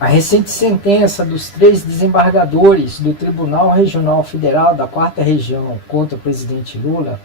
A recente sentença dos 3 desembargadores do Tribunal Regional Federal da 4ª Região contra o presidente Lula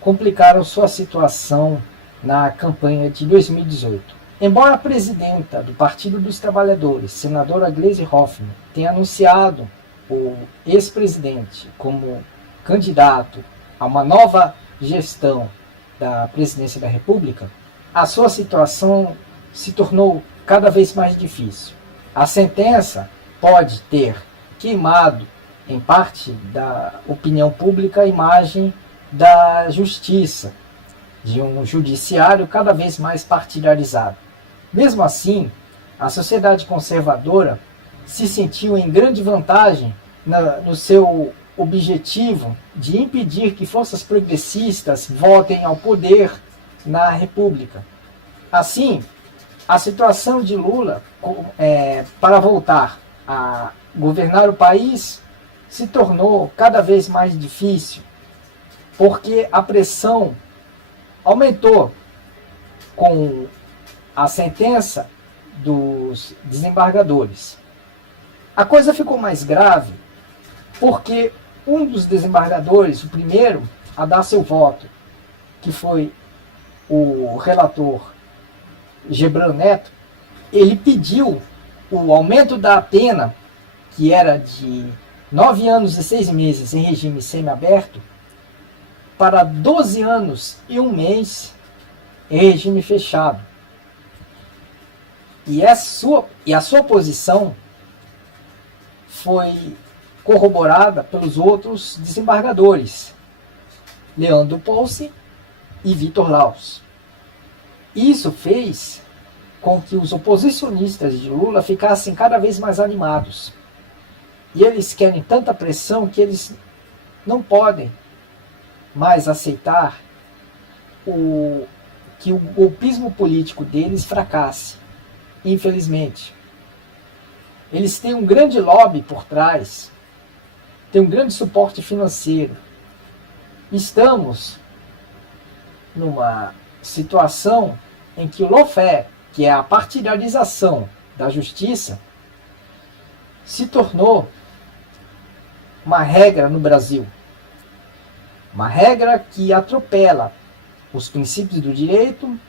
complicaram sua situação na campanha de 2018. Embora a presidenta do Partido dos Trabalhadores, senadora Gleisi Hoffmann, tenha anunciado o ex-presidente como candidato a uma nova gestão da presidência da República, a sua situação se tornou cada vez mais difícil. A sentença pode ter queimado, em parte da opinião pública, a imagem da justiça, de um judiciário cada vez mais partidarizado. Mesmo assim, a sociedade conservadora se sentiu em grande vantagem no seu objetivo de impedir que forças progressistas voltem ao poder na República. Assim, a situação de Lula para voltar a governar o país se tornou cada vez mais difícil, porque a pressão aumentou com a sentença dos desembargadores. A coisa ficou mais grave porque um dos desembargadores, o primeiro a dar seu voto, que foi o relator Gebran Neto, ele pediu o aumento da pena, que era de 9 anos e 6 meses em regime semiaberto, para 12 anos e 1 mês em regime fechado. E a sua posição foi corroborada pelos outros desembargadores, Leandro Polsi e Vitor Laus. Isso fez com que os oposicionistas de Lula ficassem cada vez mais animados. E eles querem tanta pressão que eles não podem mais aceitar que o golpismo político deles fracasse. Infelizmente. Eles têm um grande lobby por trás, têm um grande suporte financeiro. Estamos numa situação em que o lawfare, que é a partidarização da justiça, se tornou uma regra no Brasil. Uma regra que atropela os princípios do direito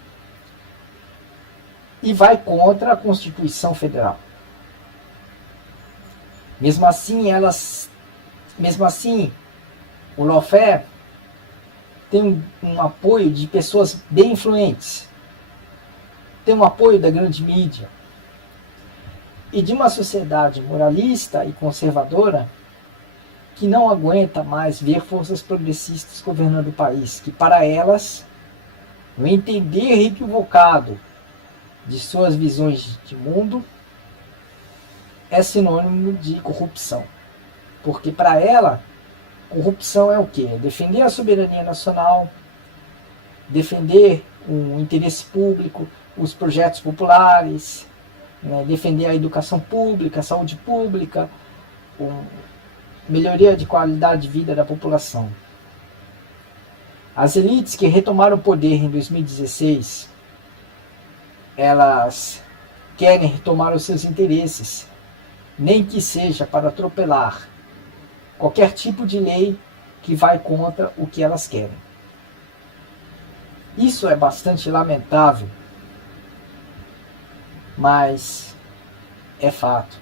e vai contra a Constituição Federal. Mesmo assim, o lawfare tem um apoio de pessoas bem influentes, tem um apoio da grande mídia e de uma sociedade moralista e conservadora que não aguenta mais ver forças progressistas governando o país, que para elas, no entender equivocado de suas visões de mundo, é sinônimo de corrupção. Porque para ela, corrupção é o quê? Defender a soberania nacional, defender o interesse público, os projetos populares, né? Defender a educação pública, a saúde pública, melhoria de qualidade de vida da população. As elites que retomaram o poder em 2016, elas querem retomar os seus interesses, nem que seja para atropelar qualquer tipo de lei que vai contra o que elas querem. Isso é bastante lamentável, mas é fato.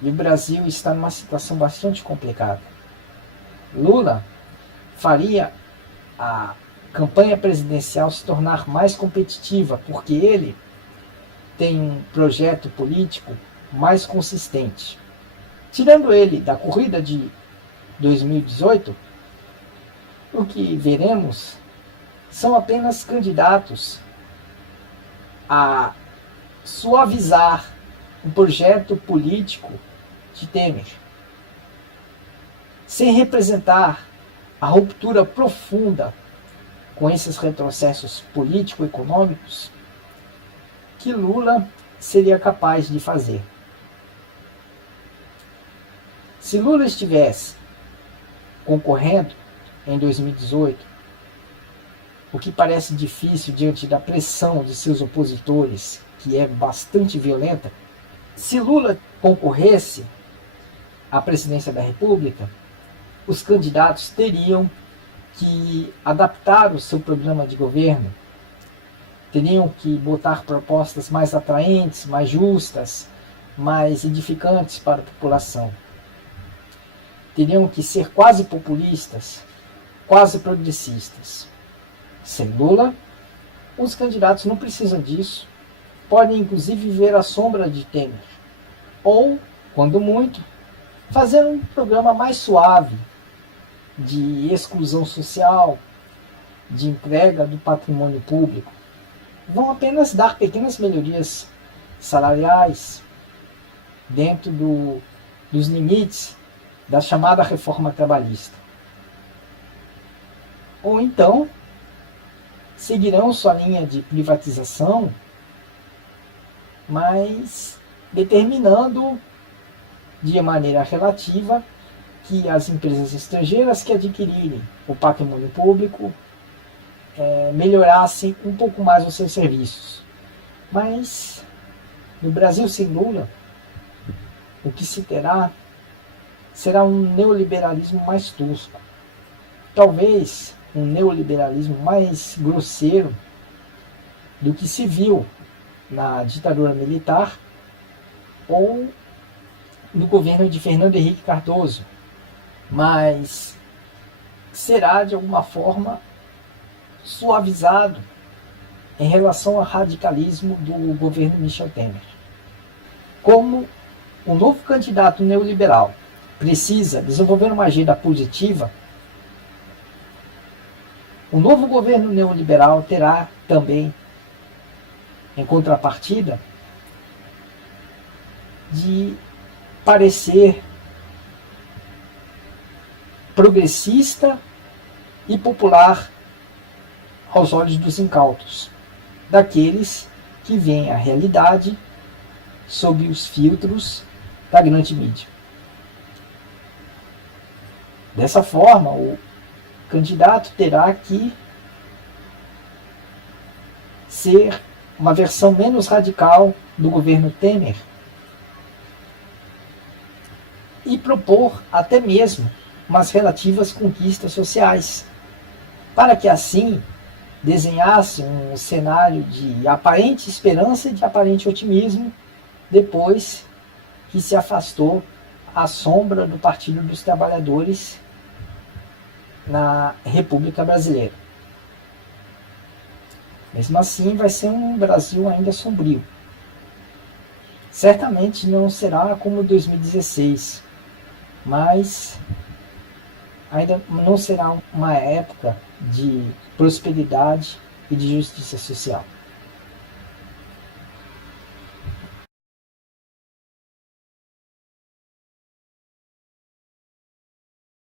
E o Brasil está numa situação bastante complicada. Lula faria a campanha presidencial se tornar mais competitiva, porque ele tem um projeto político mais consistente. Tirando ele da corrida de 2018, o que veremos são apenas candidatos a suavizar o projeto político de Temer, sem representar a ruptura profunda com esses retrocessos político-econômicos que Lula seria capaz de fazer. Se Lula estivesse concorrendo em 2018, o que parece difícil diante da pressão de seus opositores, que é bastante violenta, Se Lula concorresse à presidência da República, os candidatos teriam que adaptar o seu programa de governo, teriam que botar propostas mais atraentes, mais justas, mais edificantes para a população. Teriam que ser quase populistas, quase progressistas. Sem Lula, os candidatos não precisam disso, podem inclusive viver à sombra de Temer, ou, quando muito, fazer um programa mais suave, de exclusão social, de entrega do patrimônio público. Vão apenas dar pequenas melhorias salariais dentro dos limites da chamada reforma trabalhista. Ou então, seguirão sua linha de privatização, mas determinando de maneira relativa que as empresas estrangeiras que adquirirem o patrimônio público melhorassem um pouco mais os seus serviços. Mas no Brasil sem Lula, o que se terá será um neoliberalismo mais tosco. Talvez um neoliberalismo mais grosseiro do que se viu na ditadura militar ou no governo de Fernando Henrique Cardoso, mas será de alguma forma suavizado em relação ao radicalismo do governo Michel Temer. Como o novo candidato neoliberal precisa desenvolver uma agenda positiva, o novo governo neoliberal terá também, em contrapartida, de parecer progressista e popular aos olhos dos incautos, daqueles que veem a realidade sob os filtros da grande mídia. Dessa forma, o candidato terá que ser uma versão menos radical do governo Temer e propor até mesmo umas relativas conquistas sociais, para que assim desenhasse um cenário de aparente esperança e de aparente otimismo depois que se afastou à sombra do Partido dos Trabalhadores na República Brasileira. Mesmo assim, vai ser um Brasil ainda sombrio. Certamente não será como 2016, mas ainda não será uma época de prosperidade e de justiça social.